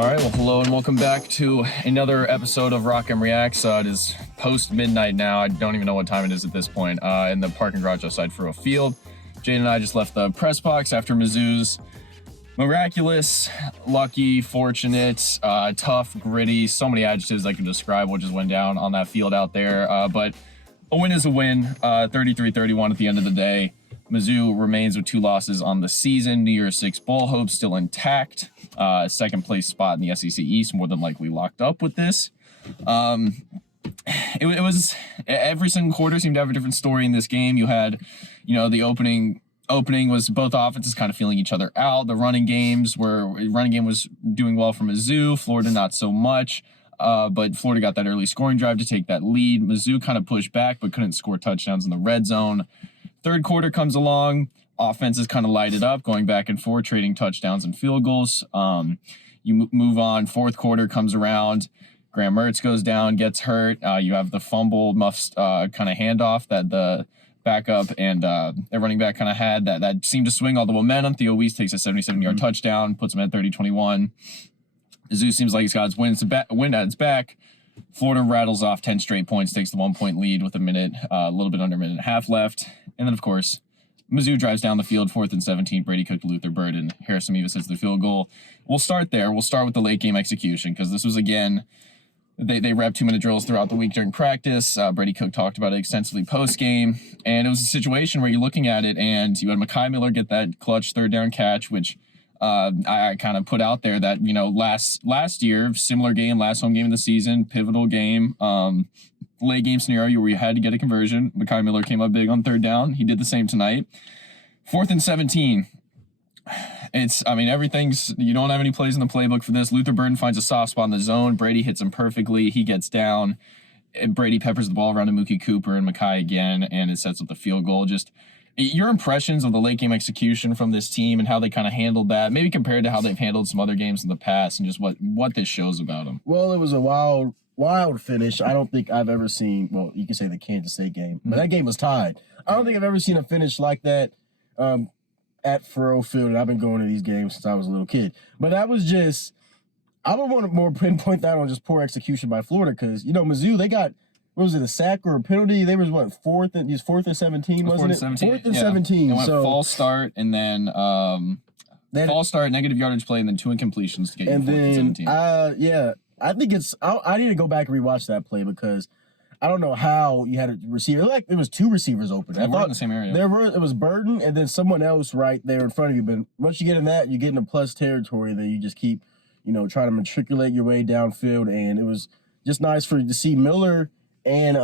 All right, well, hello and welcome back to another episode of Rock M Reacts. It is post-midnight now. I don't even know what time it is at this point. In the parking garage outside Furrow Field. Jaden and I just left the press box after Mizzou's miraculous, lucky, fortunate, tough, gritty, so many adjectives I can describe what just went down on that field out there. But a win is a win, 33-31 at the end of the day. Mizzou remains with 2 losses on the season. New Year's 6 bowl hopes still intact. Second place spot in the SEC East more than likely locked up with this. It was every single quarter seemed to have a different story in this game. You had, the opening was both offenses kind of feeling each other out. The running game was doing well for Mizzou. Florida not so much. But Florida got that early scoring drive to take that lead. Mizzou kind of pushed back but couldn't score touchdowns in the red zone. Third quarter comes along, offenses kind of light it up, going back and forth, trading touchdowns and field goals. You move on, fourth quarter comes around, Graham Mertz goes down, gets hurt. You have the fumble muffs kind of handoff that the backup and the running back kind of had that seemed to swing all the momentum. Theo Weiss takes a 77-yard touchdown, puts him at 30-21. Mizzou seems like he's got his wind at its back. Florida rattles off 10 straight points, takes the 1-point lead with a little bit under a minute and a half left. And then, of course, Mizzou drives down the field, 4th and 17. Brady Cook to Luther Bird, and Harrison Mevis hits the field goal. We'll start there. We'll start with the late game execution because this was, again, they repped 2-minute drills throughout the week during practice. Brady Cook talked about it extensively post-game. And it was a situation where you're looking at it and you had Mekhi Miller get that clutch third down catch, which I kind of put out there that, last year, similar game, last home game of the season, pivotal game, late game scenario where you had to get a conversion. Mekhi Miller came up big on third down. He did the same tonight. 4th and 17. You don't have any plays in the playbook for this. Luther Burden finds a soft spot in the zone. Brady hits him perfectly. He gets down. Brady peppers the ball around to Mookie Cooper and Mekhi again, and it sets up the field goal. Just your impressions of the late game execution from this team and how they kind of handled that, maybe compared to how they've handled some other games in the past, and just what this shows about them. Well, it was a wild finish. I don't think I've ever seen, well, you can say the Kansas State game, but that game was tied. I don't think I've ever seen a finish like that at Furrow Field, and I've been going to these games since I was a little kid. But that was just, I would want to more pinpoint that on just poor execution by Florida because, Mizzou, they got, what was it, a sack or a penalty? They was, 4th and 17, wasn't it? 4th and 17. They went false start and then false start, negative yardage play, and then 2 incompletions to get you 4th and 17. I think I need to go back and rewatch that play because I don't know how you had a receiver. Like there was 2 receivers open. They were in the same area. It was Burden and then someone else right there in front of you. But once you get in that, you get into plus territory. Then you just keep, trying to matriculate your way downfield. And it was just nice to see Miller and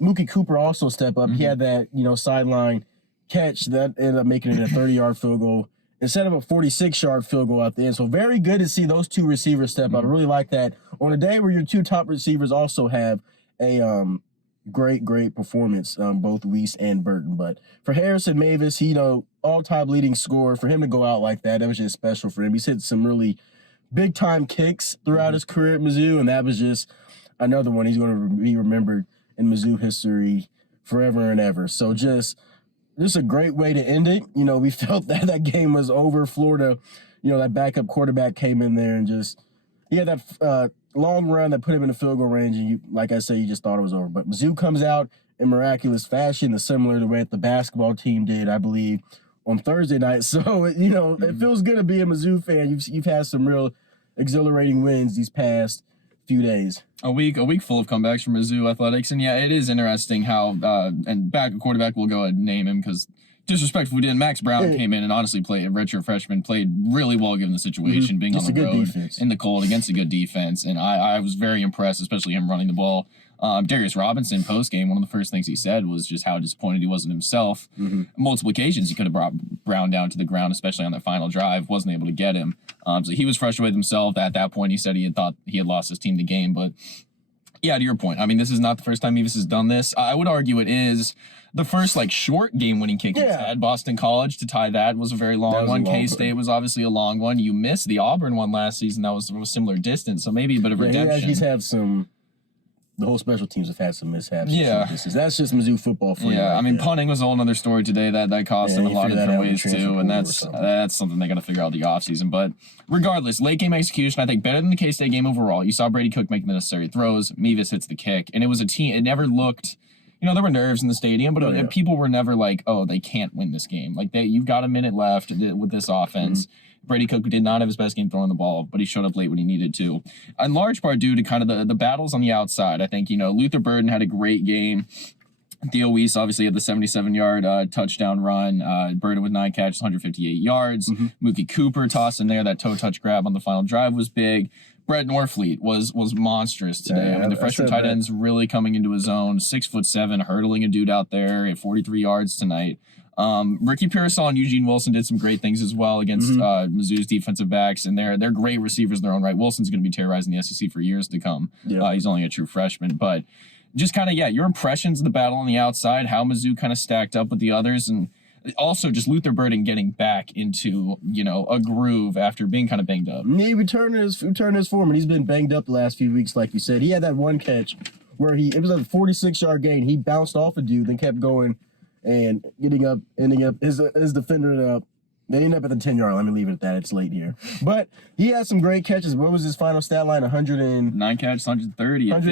Mookie Cooper also step up. Mm-hmm. He had that, sideline catch that ended up making it a 30-yard field goal instead of a 46-yard field goal at the end. So very good to see those 2 receivers step up. I really like that. On a day where your 2 top receivers also have a great performance, both Weiss and Burton. But for Harrison Mevis, he, all-time leading scorer, for him to go out like that was just special for him. He's hit some really big-time kicks throughout his career at Mizzou, and that was just another one he's going to be remembered in Mizzou history forever and ever. So just a great way to end it. We felt that game was over. Florida, that backup quarterback came in there and he had that long run that put him in the field goal range, and like I say, you just thought it was over. But Mizzou comes out in miraculous fashion, similar to the way that the basketball team did, I believe, on Thursday night. So, it feels good to be a Mizzou fan. You've had some real exhilarating wins these past few days. A week full of comebacks from Mizzou athletics, and yeah, it is interesting how and back quarterback, we'll go ahead and name him because disrespectful we didn't. Max Brown came in and honestly played a redshirt freshman, played really well given the situation, being just on the road defense in the cold against a good defense, and I was very impressed, especially him running the ball. Darius Robinson post game, one of the first things he said was just how disappointed he was in himself. Multiple occasions he could have brought Brown down to the ground, especially on that final drive, wasn't able to get him. So he was frustrated with himself. At that point, he said he thought he had lost his team the game. But yeah, to your point, this is not the first time Mevis has done this. I would argue it is the first short game-winning kick he's had. Boston College to tie that was a very long one. K-State was obviously a long one. You missed the Auburn one last season. That was a similar distance, so maybe a bit of redemption. He's had some the whole special teams have had some mishaps. Yeah. That's just Mizzou football for you. Yeah, right I mean, there. punting was a whole other story today. That cost them a you lot of figure that different out in the ways transfer too, and portal or that's something. something they got to figure out the offseason. But regardless, late game execution, I think better than the K-State game overall. You saw Brady Cook make the necessary throws. Mevis hits the kick, and it was a team. It never looked. There were nerves in the stadium, but people were never like, "Oh, they can't win this game." Like you've got a minute left with this offense. Brady Cook did not have his best game throwing the ball, but he showed up late when he needed to. In large part due to kind of the battles on the outside. I think, Luther Burden had a great game. Theo Weiss obviously had the 77-yard touchdown run. Burden with 9 catches, 158 yards. Mookie Cooper tossed in there. That toe touch grab on the final drive was big. Brett Norfleet was monstrous today. Yeah, I mean, the freshman tight end's really coming into his own. 6'7", hurdling a dude out there at 43 yards tonight. Ricky Pearsall and Eugene Wilson did some great things as well against Mizzou's defensive backs, and they're great receivers in their own right. Wilson's going to be terrorizing the SEC for years to come. He's only a true freshman, but just kind of your impressions of the battle on the outside, how Mizzou kind of stacked up with the others, and also just Luther Burden getting back into a groove after being kind of banged up. He returned his form, and he's been banged up the last few weeks, like you said. He had that one catch where it was a 46-yard gain. He bounced off a dude, then kept going. And ending up his defender they ended up at the 10-yard line. Let me leave it at that. It's late here. But he had some great catches. What was his final stat line? 9 catches, 130 yards.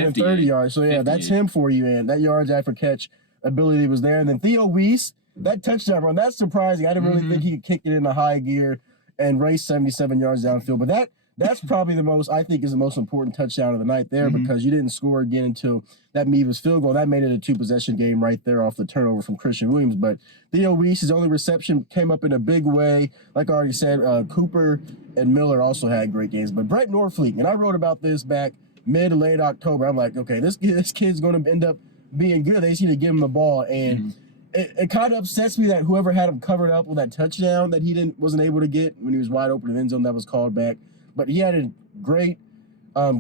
So, 58. That's him for you, man. That yards after catch ability was there. And then Theo Weiss, that touchdown run, that's surprising. I didn't really think he could kick it in a high gear and race 77 yards downfield. But that's probably the most important touchdown of the night there because you didn't score again until that Mevis field goal. That made it a 2-possession game right there off the turnover from Christian Williams. But Theo Weiss, his only reception came up in a big way. Like I already said, Cooper and Miller also had great games. But Brett Norfleet, and I wrote about this back mid to late October. I'm like, okay, this kid's going to end up being good. They just need to give him the ball. And it kind of upsets me that whoever had him covered up with that touchdown that he wasn't able to get when he was wide open in the end zone, that was called back. But he had a great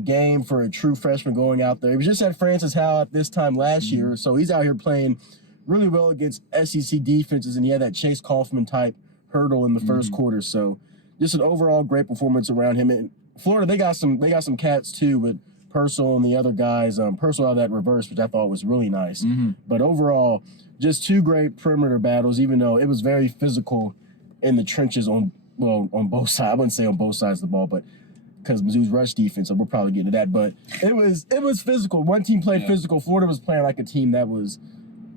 game for a true freshman going out there. He was just at Francis Howell at this time last year, so he's out here playing really well against SEC defenses, and he had that Chase Kaufman type hurdle in the first quarter. So just an overall great performance around him. And Florida, they got some cats too, with Purcell and the other guys. Purcell out that reverse, which I thought was really nice. But overall, just 2 great perimeter battles, even though it was very physical in the trenches on both sides. I wouldn't say on both sides of the ball, but because Mizzou's rush defense, so we're probably getting to that. But it was physical. One team played physical. Florida was playing like a team that was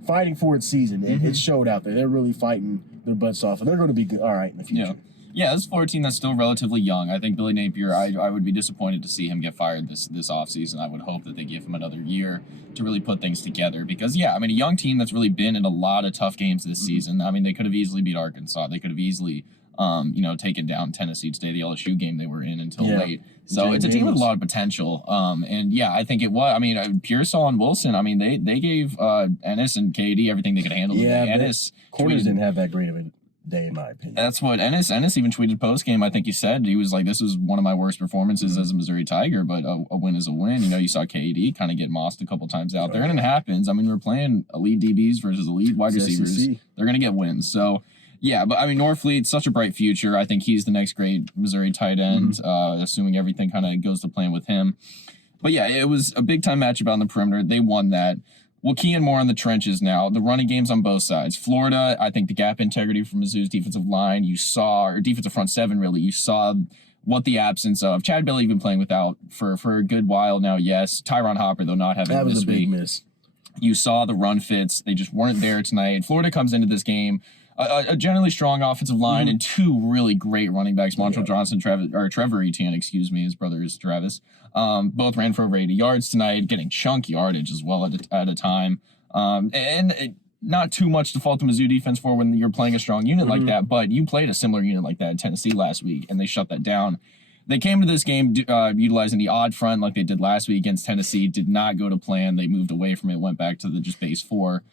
fighting for its season. It showed out there. They're really fighting their butts off, and they're going to be good, all right in the future. Yeah, this is a Florida team that's still relatively young. I think Billy Napier, I would be disappointed to see him get fired this offseason. I would hope that they give him another year to really put things together because, a young team that's really been in a lot of tough games this season. I mean, they could have easily beat Arkansas. They could have easily taken down Tennessee today, the LSU game they were in until late. So it's a team with a lot of potential. I think it was. I mean, Pearsall and Wilson, I mean, they gave Ennis and KD everything they could handle today. Ennis corners didn't have that great of a day, in my opinion. That's what Ennis even tweeted post game. I think he said he was like, "This was one of my worst performances as a Missouri Tiger, but a win is a win." You saw KD kind of get mossed a couple times out there, and it happens. I mean, we're playing elite DBs versus elite wide receivers. SEC. They're gonna get wins. So. Yeah, but I mean, Norfleet, such a bright future. I think he's the next great Missouri tight end, assuming everything kind of goes to plan with him. But yeah, it was a big-time matchup on the perimeter. They won that. We'll key in more on the trenches now. The running games on both sides. Florida, I think the gap integrity from Mizzou's defensive line, or defensive front seven, really, you saw what the absence of. Chad Bailey been playing without for a good while now, yes. Tyron Hopper, though, not having that was this a big week. miss. You saw the run fits. They just weren't there tonight. Florida comes into this game. A generally strong offensive line and 2 really great running backs, Montrell Johnson, Trevor Etienne, his brother is Travis. Both ran for over 80 yards tonight, getting chunk yardage as well at a time. Not too much to fault the Mizzou defense for when you're playing a strong unit like that, but you played a similar unit like that in Tennessee last week, and they shut that down. They came to this game utilizing the odd front like they did last week against Tennessee. Did not go to plan. They moved away from it, went back to the just base 4.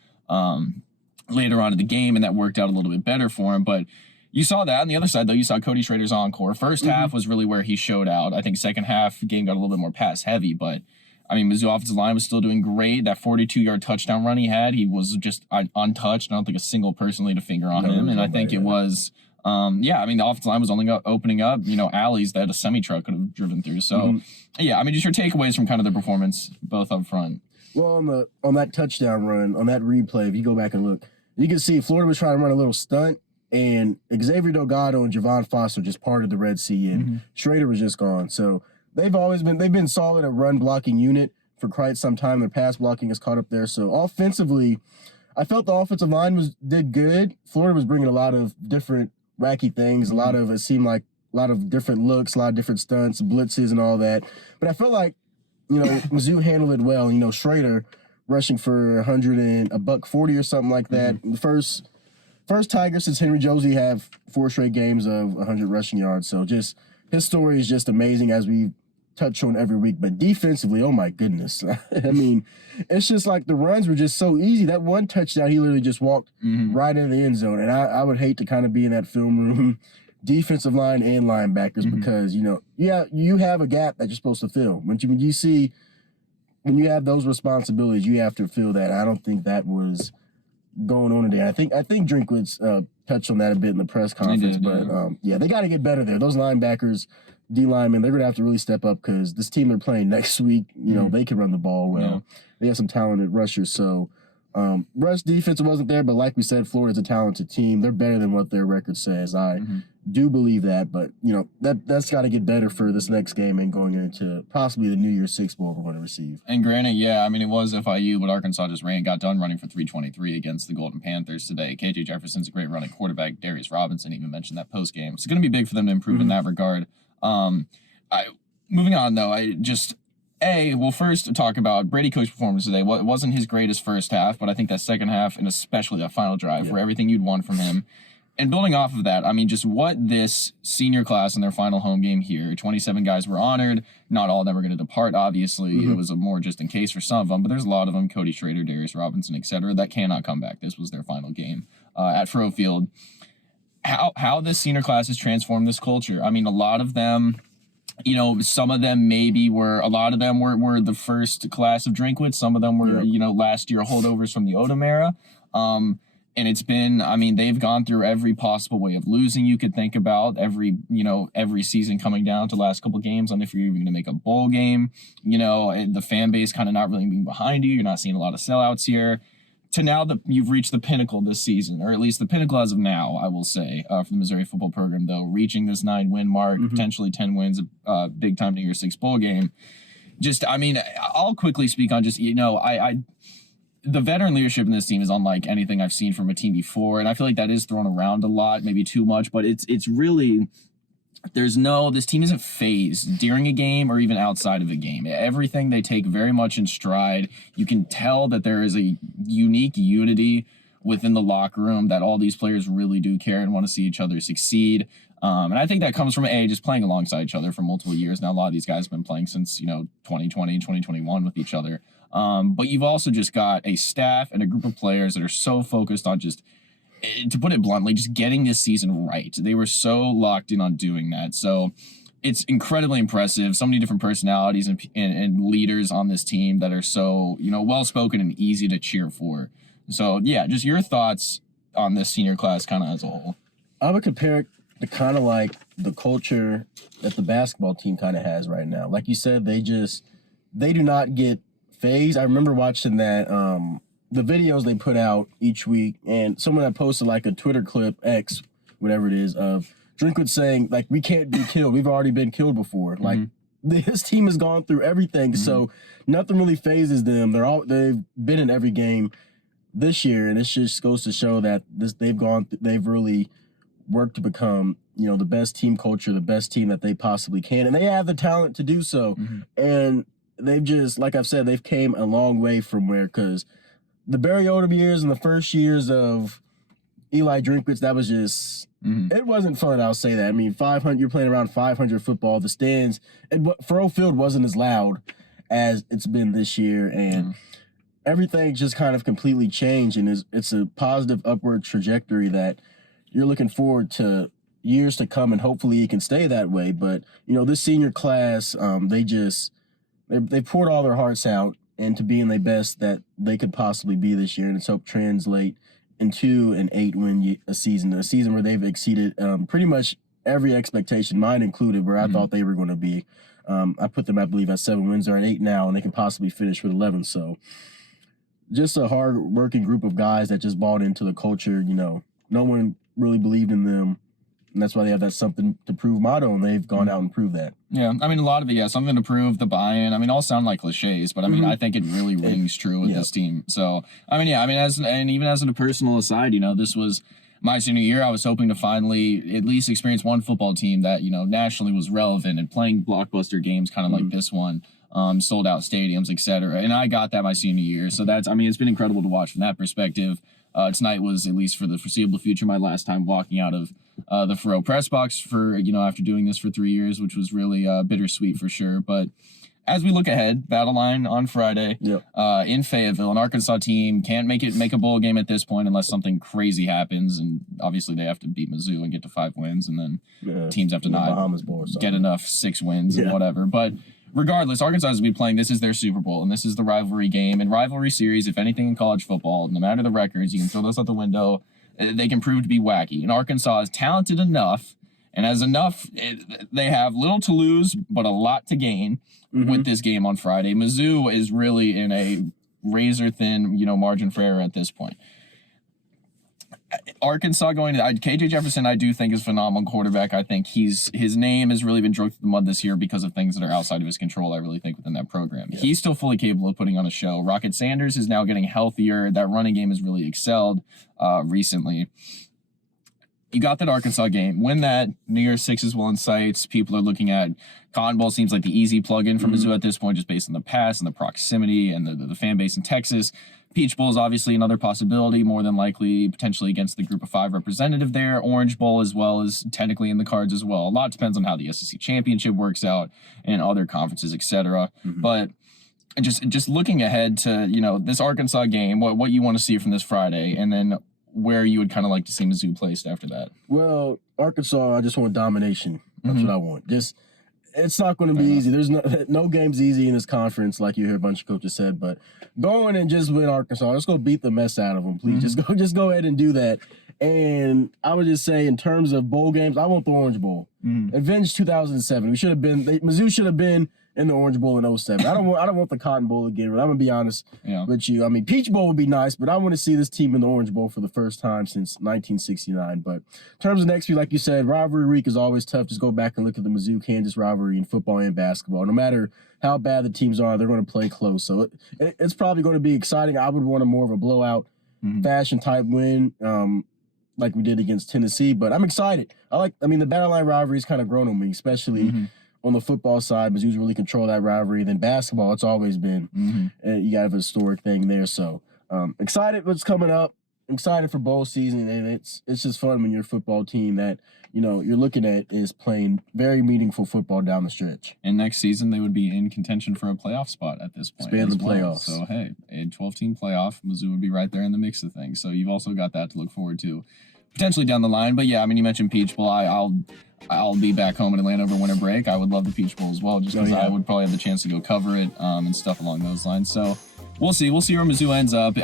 Later on in the game, and that worked out a little bit better for him. But you saw that. On the other side, though, you saw Cody Schrader's encore. First half was really where he showed out. I think second half, game got a little bit more pass heavy, but I mean, Mizzou offensive line was still doing great. That 42-yard touchdown run he had, he was just untouched. I don't think a single person laid a finger on him, and I think it was Yeah, I mean, the offensive line was only opening up, alleys that a semi-truck could have driven through. So, yeah, I mean, just your takeaways from kind of their performance, both up front. Well, on that touchdown run, on that replay, if you go back and look, you can see Florida was trying to run a little stunt, and Xavier Delgado and Javon Foster just parted the Red Sea, and Schrader was just gone. So they've been solid at run blocking unit for quite some time. Their pass blocking has caught up there. So offensively, I felt the offensive line did good. Florida was bringing a lot of different wacky things. It seemed like a lot of different looks, a lot of different stunts, blitzes, and all that. But I felt like, Mizzou handled it well. Schrader rushing for 100 and $140 or something like that. The first Tiger since Henry Josie have 4 straight games of 100 rushing yards. So just his story is just amazing, as we touch on every week. But defensively, oh my goodness. I mean, it's just like the runs were just so easy. That one touchdown, he literally just walked right into the end zone. And I would hate to kind of be in that film room, defensive line and linebackers, because, you have a gap that you're supposed to fill. When you have those responsibilities, you have to fill that. I don't think that was going on today. I think Drinkwitz touched on that a bit in the press conference, they got to get better there. Those linebackers, D linemen, they're going to have to really step up, because this team they're playing next week, they can run the ball well. Yeah. They have some talented rushers. So rush defense wasn't there, but like we said, Florida's a talented team. They're better than what their record says. I do believe that, but that's got to get better for this next game and going into possibly the New Year's Six Bowl we're going to receive. And granted, yeah, I mean, it was FIU, but Arkansas just got done running for 323 against the Golden Panthers today. KJ Jefferson's a great running quarterback. Darius Robinson even mentioned that post game. It's going to be big for them to improve in that regard. Moving on though, we'll first talk about Brady Cook's performance today. It wasn't his greatest first half, but I think that second half, and especially that final drive, were everything you'd want from him. And building off of that, I mean, just what this senior class in their final home game here, 27 guys were honored. Not all of them are going to depart, obviously. It was a more just in case for some of them, but there's a lot of them, Cody Schrader, Darius Robinson, etc., that cannot come back. This was their final game at Fro Field. How this senior class has transformed this culture. I mean, a lot of them, some of them a lot of them were the first class of Drinkwitz. Some of them were, last year holdovers from the Odom era. And it's been, I mean, they've gone through every possible way of losing you could think about, every season coming down to the last couple games on if you're even going to make a bowl game, and the fan base kind of not really being behind you. You're not seeing a lot of sellouts here. To now that you've reached the pinnacle this season, or at least the pinnacle as of now, I will say, for the Missouri football program, though, reaching this 9-win mark, potentially 10 wins, big time New Year's Six bowl game. Just, I mean, I'll quickly speak on just, the veteran leadership in this team is unlike anything I've seen from a team before, and I feel like that is thrown around a lot, maybe too much, but it's really, this team isn't phased during a game or even outside of a game. Everything they take very much in stride. You can tell that there is a unique unity within the locker room, that all these players really do care and want to see each other succeed. And I think that comes from just playing alongside each other for multiple years. Now, a lot of these guys have been playing since, 2020, 2021 with each other. But you've also just got a staff and a group of players that are so focused on just, to put it bluntly, just getting this season right. They were so locked in on doing that. So it's incredibly impressive. So many different personalities and leaders on this team that are so, well-spoken and easy to cheer for. So, yeah, just your thoughts on this senior class kind of as a whole. I would compare it to kind of like the culture that the basketball team kind of has right now. Like you said, they do not get phased. I remember watching that, the videos they put out each week, and someone had posted like a Twitter clip, X, whatever it is, of Drinkwitz saying, like, we can't be killed. We've already been killed before. Like, this team has gone through everything, so nothing really phases them. They've been in every game this year, and it just goes to show that they've really worked to become, the best team culture, the best team that they possibly can, and they have the talent to do so. And they've just, like I've said, they've came a long way from because the Barry Odom years and the first years of Eli Drinkwitz, that was just, it wasn't fun, I'll say that. I mean, 500, you're playing around 500 football, the stands, and Furrow Field wasn't as loud as it's been this year, and everything just kind of completely changed, and it's a positive upward trajectory that you're looking forward to years to come, and hopefully it can stay that way. But, this senior class, they poured all their hearts out into being the best that they could possibly be this year, and it's helped translate 8-2 and 8-win a season where they've exceeded pretty much every expectation, mine included, where I thought they were going to be. I put them, I believe, at 7 wins. They're at 8 now, and they can possibly finish with 11. So just a hard-working group of guys that just bought into the culture. No one really believed in them, and that's why they have that something to prove motto, and they've gone out and proved that. Yeah, I mean, a lot of it, something to prove, the buy-in. I mean, all sound like cliches, but I mean, I think it really rings true with this team. So, even as a personal aside, this was my senior year. I was hoping to finally at least experience one football team that, nationally was relevant and playing blockbuster games kind of like this one, sold out stadiums, etc. And I got that my senior year. So it's been incredible to watch from that perspective. Tonight was, at least for the foreseeable future, my last time walking out of the Faroe press box for, after doing this for 3 years, which was really bittersweet for sure. But as we look ahead, Battle Line on Friday in Fayetteville, an Arkansas team can't make a bowl game at this point unless something crazy happens, and obviously they have to beat Mizzou and get to 5 wins, and then teams have to not get enough 6 wins and whatever. But regardless, Arkansas is going to be playing. This is their Super Bowl, and this is the rivalry game. And rivalry series, if anything in college football, no matter the records, you can throw those out the window. They can prove to be wacky. And Arkansas is talented enough, and as enough, they have little to lose, but a lot to gain with this game on Friday. Mizzou is really in a razor-thin, margin for error at this point. Arkansas going to KJ Jefferson, I do think is a phenomenal quarterback. I think his name has really been dragged through the mud this year because of things that are outside of his control. I really think within that program, he's still fully capable of putting on a show. Rocket Sanders is now getting healthier. That running game has really excelled recently. You got that Arkansas game. Win that. New Year's 6 is well in sight. People are looking at Cotton Bowl seems like the easy plug-in for Mizzou at this point, just based on the past and the proximity and the fan base in Texas. Peach Bowl is obviously another possibility, more than likely potentially against the Group of 5 representative there. Orange Bowl as well is technically in the cards as well. A lot depends on how the SEC championship works out and other conferences, etc. But just looking ahead to this Arkansas game, what you want to see from this Friday, and then where you would kind of like to see Mizzou placed after that. Well, Arkansas, I just want domination. That's what I want. It's not going to be easy. There's no game's easy in this conference, like you hear a bunch of coaches said. But going and just win Arkansas, let's go beat the mess out of them, please. Just go ahead and do that. And I would just say, in terms of bowl games, I want the Orange Bowl. Avenge 2007. Mizzou should have been in the Orange Bowl in 07. I don't want the Cotton Bowl again. I'm gonna be honest with you. I mean, Peach Bowl would be nice, but I want to see this team in the Orange Bowl for the first time since 1969. But in terms of next week, like you said, rivalry week is always tough. Just go back and look at the Mizzou-Kansas rivalry in football and basketball. No matter how bad the teams are, they're going to play close. So it's probably going to be exciting. I would want more of a blowout fashion type win, like we did against Tennessee. But I'm excited. The Battle Line rivalry has kind of grown on me, especially on the football side. Mizzou's really control that rivalry. Then basketball, it's always been. You got a historic thing there. So excited what's coming up. Excited for bowl season, and it's just fun when your football team that you're looking at is playing very meaningful football down the stretch. And next season they would be in contention for a playoff spot at this point. Expand the playoffs. So hey, a 12-team playoff, Mizzou would be right there in the mix of things. So you've also got that to look forward to potentially down the line. But yeah, you mentioned Peach Bowl. I'll be back home in Atlanta over winter break. I would love the Peach Bowl as well, just because I would probably have the chance to go cover it and stuff along those lines. So we'll see. We'll see where Mizzou ends up.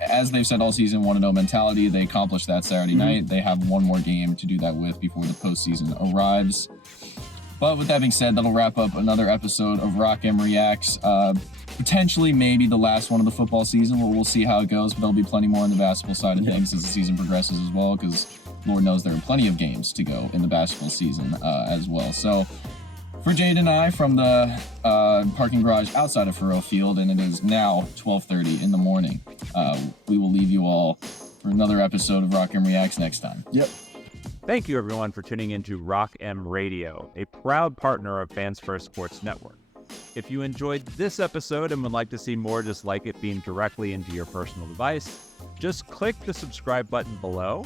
As they've said all season, want-to-know mentality. They accomplished that Saturday night. They have one more game to do that with before the postseason arrives. But with that being said, that'll wrap up another episode of Rock M Reacts. Potentially, maybe the last one of the football season. We'll see how it goes, but there'll be plenty more on the basketball side of things as the season progresses as well, because Lord knows there are plenty of games to go in the basketball season as well. So for Jaden and I from the parking garage outside of Faroe Field, and it is now 12:30 in the morning, we will leave you all for another episode of Rock M Reacts next time. Yep. Thank you, everyone, for tuning into Rock M Radio, a proud partner of Fans First Sports Network. If you enjoyed this episode and would like to see more just like it beamed directly into your personal device, just click the subscribe button below.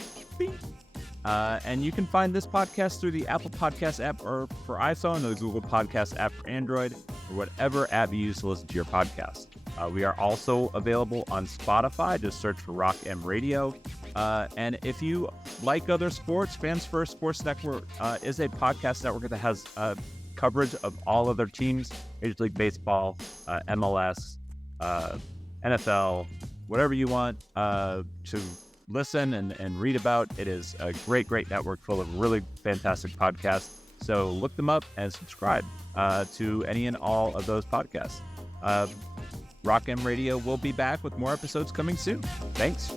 And you can find this podcast through the Apple Podcast app or for iPhone, or the Google Podcast app for Android, or whatever app you use to listen to your podcast. We are also available on Spotify. Just search for Rock M Radio. And if you like other sports, Fans First Sports Network is a podcast network that has coverage of all other teams, Major League Baseball, MLS, NFL, whatever you want to listen and read about. It is a great network full of really fantastic podcasts. So look them up and subscribe to any and all of those podcasts. Rock M Radio will be back with more episodes coming soon. Thanks.